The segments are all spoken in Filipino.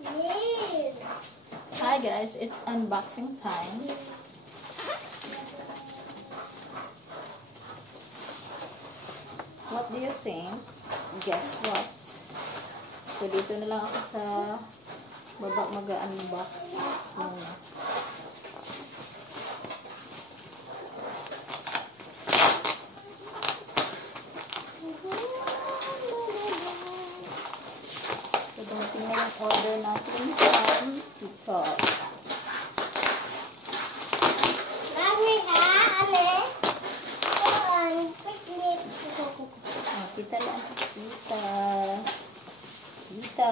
Hi guys, it's unboxing time. What do you think? Guess what? So dito na lang ako sa baba mag-unbox muna. So dumating na yung order natin from TikTok. Kita lang. Kita.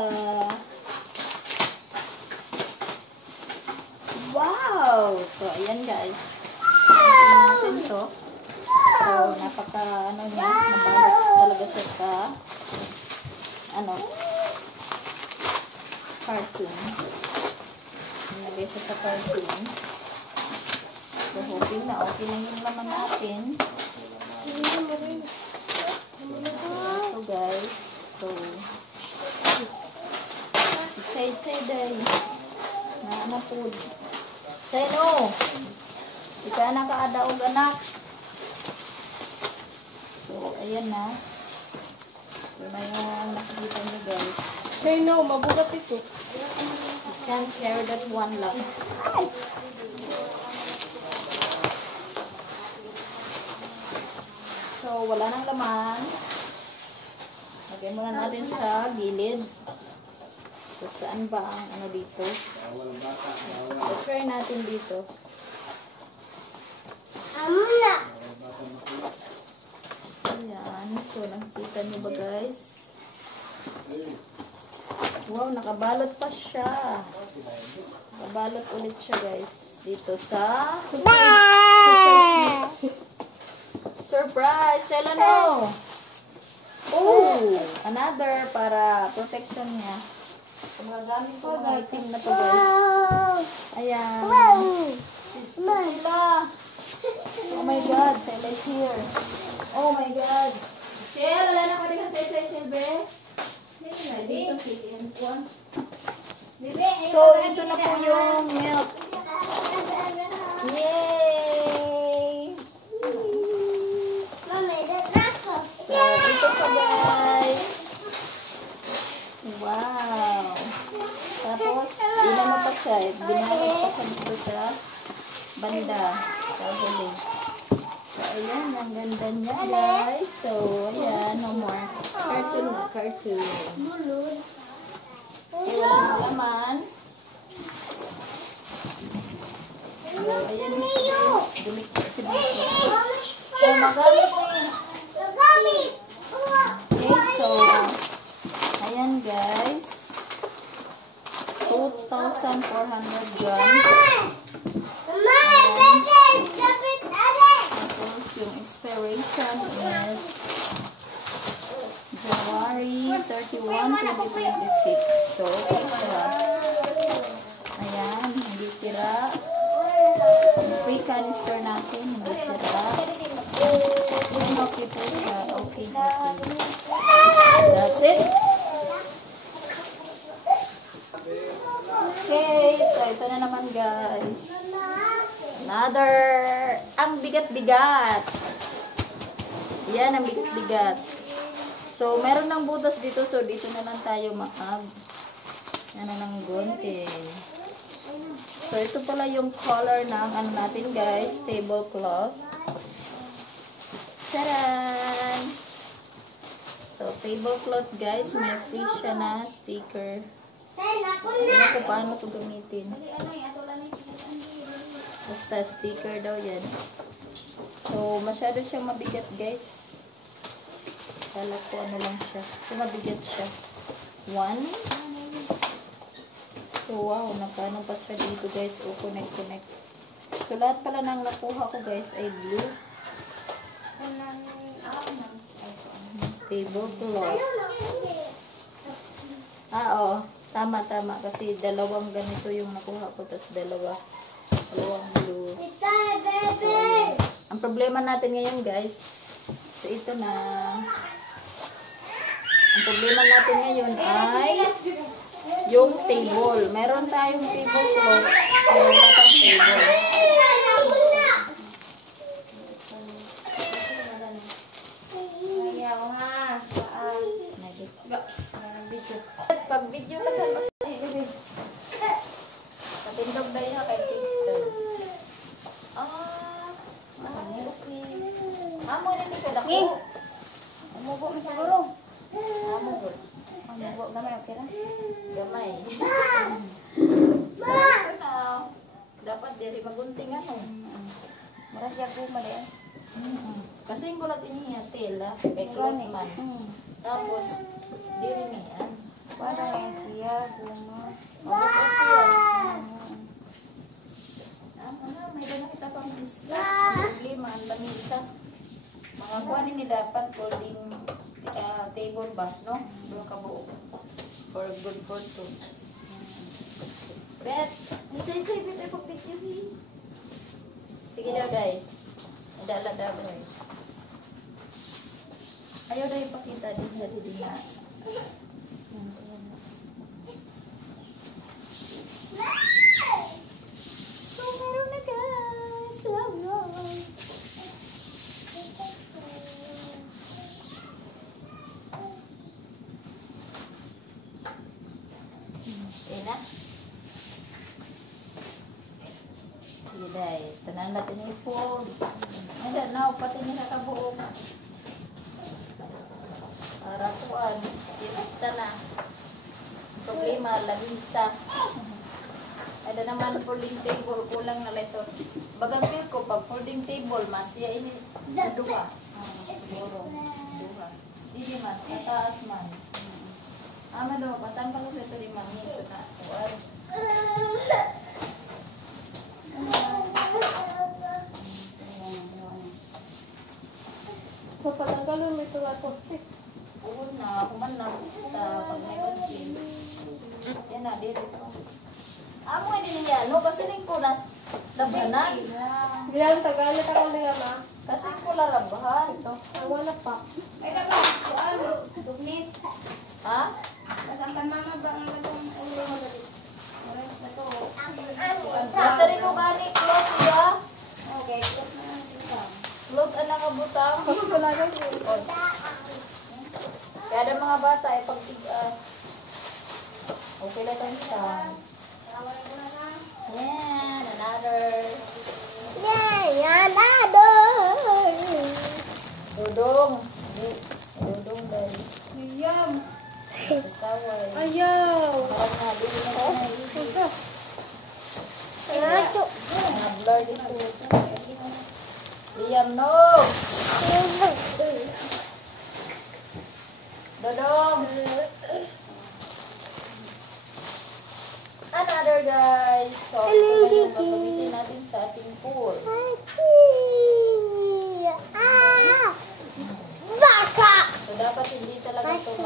Wow! So, ayan guys. Natin to. So, napaka, niya, nabalot talaga siya sa, cartoon. Nilagay siya sa cartoon. So, hoping na okay lang yung laman natin. So guys, say day na food. Say no. Di ka nakaadaog anak. So ayan na. Ito na yung nakikita niyo guys. Say no, mabugat ito. You can't share that one lang. So wala nang laman. Lagyan muna natin sa gilid. So, saan ba ang dito? So, try natin dito. Ayan. So, nakikita nyo ba guys? Wow, nakabalot pa siya. Nakabalot ulit siya guys. Dito sa... Surprise! Selano! Oh! Another para protection niya. So, magagamit ko mga itim na to guys. Ayan. Sila. Oh my God. Sila is here. Oh my God. Shell, wala na ka rin sa Shell, be? Dito si Juan. So, ito na po yung milk. Yay! So, ito po guys. Wow! Tapos, inano pa siya. Binalot pa siya dito sa banda. Sa huli. So, ayan. Ang ganda niya guys. So, ayan. No more. Cartoon na. Cartoon. Okay, wala nang laman. So, ayan guys. Dumikit siya dito. So, magamit niya. Okay, so, ayan guys. 2,400 grams. Tapos, yung expiration is January 31, 2026. So, okay pa. Ayan, hindi sira. Free canister natin, hindi sira. Okay po siya. Okay. That's it. Okay, so ito na naman guys. Another, ang bigat-bigat. Yan, ang bigat-bigat. So, meron ng butas dito. So, dito na lang tayo ano ng gunting. So, ito pala yung color ng natin guys, tablecloth. Taran! So, tablecloth guys, may free siya na sticker. Ano ko paano ito gamitin? Basta sticker daw yan. So, masyado siyang mabigat guys. Kala ko ano lang siya. So, mabigat siya. 1. So, wow. Nakaano pa siya dito guys. O, connect. So, lahat pala ng nakuha ko guys ay blue. Tablecloth. Oo. Tama. Kasi dalawang ganito yung nakuha ko. Tapos dalawang blue. So, ang problema natin ngayon guys. So, ito na. Ang problema natin ngayon ay yung table. Meron tayong tablecloth. Meron na tayong table. Ayaw nga. Pag video na talo sa iyo. Patindog na yun kay teacher. Okay. Amo na nito dako. Umubo mo siguro. Amo good. Umubo gamay, okay ra? Gamay. So, for now, dapat diri magunting ano. Mura siya guma dayan. Kasi yung kulat ini yatil kay cloth man. Tapos, diri ni yan. Para yan siya guma. May dala kita pang pista. Problema, ang lamisa. Mga kuhanin ni dapat folding table ba, no? Doon ka buo. For good for two. Bet, ichay-chay, bet, ay pag-video. Sige daw, day. Dala daw, day. Ayaw daw ipakita din sa didi na. So, meron na guys. Love. Okay na. Sige day. Tanan natin yung fold. Hindi na. Pati nila kabuo. Para kuan. Pista na. Problema. Lamisa. Ada naman folding table. Kulang na leto. Bagang feel ko. Pag folding table, mas ya ini. Dua. Siguro. Dua. Hindi mas. Mataas man. Ama daw, batang kalau ito di mami ito na. Kuan. So, patanggalin mo ito at poste. Oo na, kuman na basta pag may budget. Yan na, dito. Amo hindi niya, no? Kasi rin ko na labanan. Diyan, tagalit ako niya ma. Kasi ko larabahan. Ito. Wala pa. Ay naman, kuan, dugnit. Ha? Kasampan mama ba ang ladong ulo mo dali? Oras na to. Nasa rin mo gani, cloth ya. Okay, ikot na lang dito. Cloth ang nakabutang. Mas talaga yun. Os. Kaya ada mga bata ay pag okay lang tayo sa. Awal ko na lang. Yan, another. Dudong. Dudong dahil. Yum. Sasaway. Ayaw. Parang nabili na rin na ibig. Pusa. Na-blur dito. Liam, no! Dodong! Another guys. So, ito yung gagamitin natin sa ating pool. So, dapat hindi talaga ito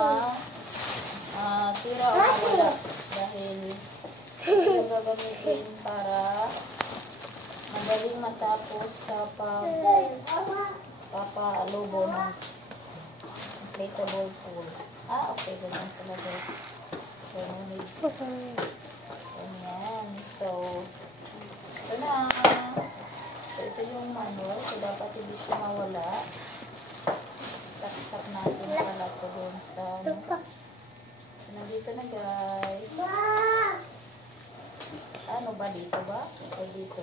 sira o mawala. Dahil ito yung gagamitin para madaling matapos sa papaalubo ng inflatable pool. Okay. Ganyan pala guys. So, no need. Ganyan. So, ito na. So, ito yung manual. So, dapat hindi siya mawala. Saksak natin pala ito doon sa... So, nandito na guys. Ano ba? Dito ba? O dito?